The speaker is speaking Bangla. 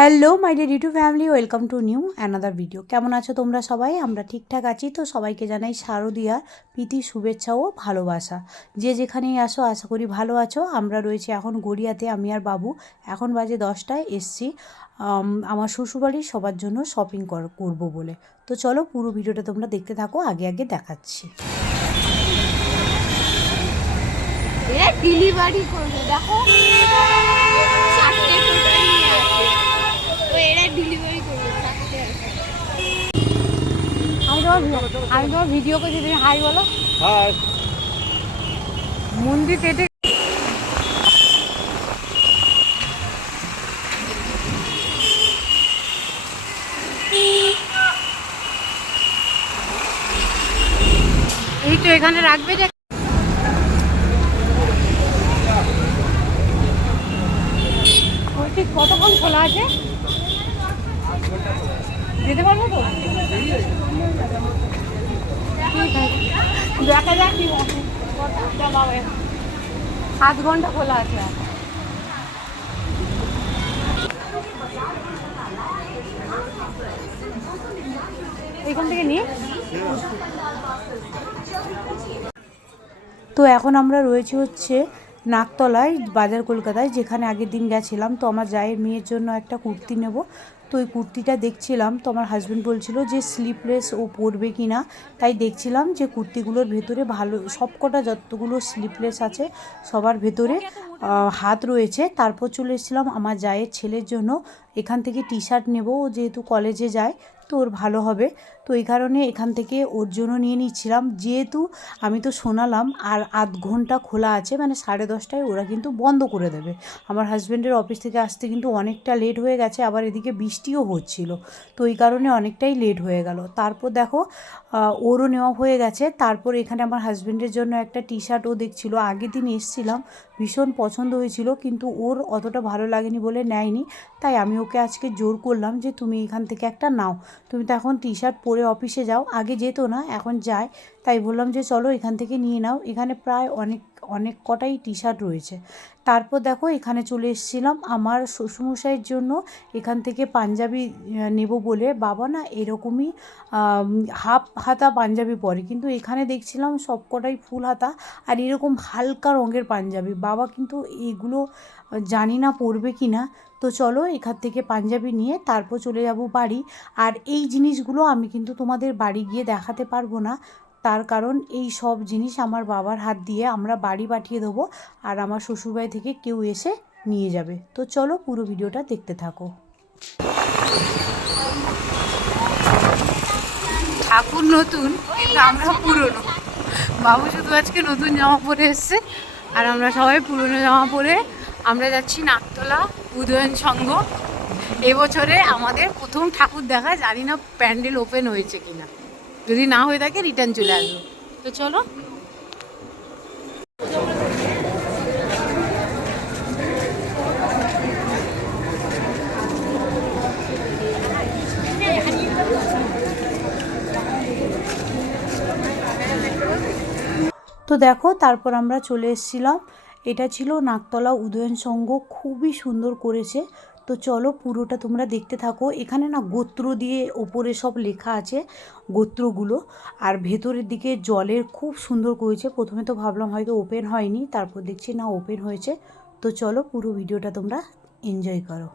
Hello my dear YouTube family, welcome to new another video. কেমন আছো তোমরা সবাই? আমরা ঠিকঠাক আছি। তো সবাইকে জানাই শারদীয়ার প্রীতি শুভেচ্ছা ও ভালোবাসা। যে যেখানেই আসো আশা করি ভালো আছো। আমরা রয়েছি এখন গড়িয়াতে, আমি আর বাবু। এখন বাজে 10টায়, এসছি আমার শ্বশুরবাড়ির সবার জন্য শপিং করবো বলে। তো চলো পুরো ভিডিওটা তোমরা দেখতে থাকো, আগে আগে দেখাচ্ছি। ডেলিভারি করবে, দেখো চারটে টোটাল নিয়ে আছে, তো এরা ডেলিভারি করবে চারটে আছে। আমি তোমার ভিডিও করছি, তুমি হাই বলো। হাই। মন্দির পেটে এই তো এখানে রাখবে যে ঠিক কতক্ষণ খোলা আছে, যেতে পারবো তো? দেখা যাক কি আধ ঘন্টা খোলা আছে। এখান থেকে নিয়ে তো এখন আমরা রয়েছি হচ্ছে নাকতলায়, বাজার কলকাতায়, যেখানে আগের দিন গেছিলাম। তো আমার জায়ের মেয়ের জন্য একটা কুর্তি নেব। তো ওই কুর্তিটা দেখছিলাম, তো আমার হাজব্যান্ড বলছিল যে স্লিপলেস ও পরবে কি না। তাই দেখছিলাম যে কুর্তিগুলোর ভেতরে ভালো, সবকটা যতগুলো স্লিপলেস আছে সবার ভেতরে হাত রয়েছে। তারপর চলে এসেছিলাম আমার জায়ের ছেলের জন্য। এখান থেকে টি শার্ট নেবো, যেহেতু কলেজে যায় তো ওর ভালো হবে। তো এই কারণে এখান থেকে ওর জন্য নিয়ে নিচ্ছিলাম। যেহেতু আমি তো শোনালাম আর আধ ঘন্টা খোলা আছে, মানে 10:30টায় ওরা কিন্তু বন্ধ করে দেবে। আমার হাজব্যান্ডের অফিস থেকে আসতে কিন্তু অনেকটা লেট হয়ে গেছে, আবার এদিকে বৃষ্টিও হচ্ছিল। তো এই কারণে অনেকটাই লেট হয়ে গেল। তারপর দেখো ওরও নেওয়া হয়ে গেছে। তারপর এখানে আমার হাজব্যান্ডের জন্য একটা টি শার্টও দেখছিল। আগের দিন এসেছিলাম, ভীষণ পছন্দ হয়েছিল, কিন্তু ওর অতটা ভালো লাগেনি বলে নেয়নি। তাই আমি ওকে আজকে জোর করলাম যে তুমি এখান থেকে একটা নাও, তুমি তো এখন টি শার্ট পরে অফিসে যাও, আগে যেত না এখন যায়। তাই বললাম যে চলো এখান থেকে নিয়ে নাও। এখানে প্রায় অনেক কটাই টি শার্ট রয়েছে। তারপর দেখো এখানে চলে এসেছিলাম আমার শ্বশুরমশাইয়ের জন্য। এখান থেকে পাঞ্জাবি নেব বলে, বাবা না এরকমই হাফ হাতা পাঞ্জাবি পরে, কিন্তু এখানে দেখছিলাম সব কটাই ফুল হাতা আর এরকম হালকা রঙের পাঞ্জাবি। বাবা কিন্তু এগুলো জানি না পরবে কি না। তো চলো এখান থেকে পাঞ্জাবি নিয়ে তারপর চলে যাব বাড়ি। আর এই জিনিসগুলো আমি কিন্তু তোমাদের বাড়ি গিয়ে দেখাতে পারবো না, তার কারণ এই সব জিনিস আমার বাবার হাত দিয়ে আমরা বাড়ি পাঠিয়ে দেবো, আর আমার শ্বশুরবাড়ি থেকে কেউ এসে নিয়ে যাবে। তো চলো পুরো ভিডিওটা দেখতে থাকো। ঠাকুর নতুন কিন্তু আমরা পুরনো। বাবু শুধু আজকে নতুন জামা পরে এসছে, আর আমরা সবাই পুরনো জামা পরে আমরা যাচ্ছি নাকতলা উদয়ন সংঘ। এবছরে আমাদের প্রথম ঠাকুর দেখা, জানি না প্যান্ডেল ওপেন হয়েছে কিনা, যদি না হয়ে থাকে রিটার্ন চলে আসবো। তো চলো। তো দেখো তারপর আমরা চলে এসেছিলাম। এটা ছিল নাকতলা উদয়ন সংঘ, খুবই সুন্দর করেছে। তো চলো পুরোটা তোমরা দেখতে থাকো। এখানে না গোত্র দিয়ে ওপরে সব লেখা আছে, গোত্রগুলো। আর ভেতরের দিকে জলের খুব সুন্দর করেছে। প্রথমে তো ভাবলাম হয়তো ওপেন হয়নি, তারপর দেখছি না ওপেন হয়েছে। তো চলো পুরো ভিডিওটা তোমরা এনজয় করো।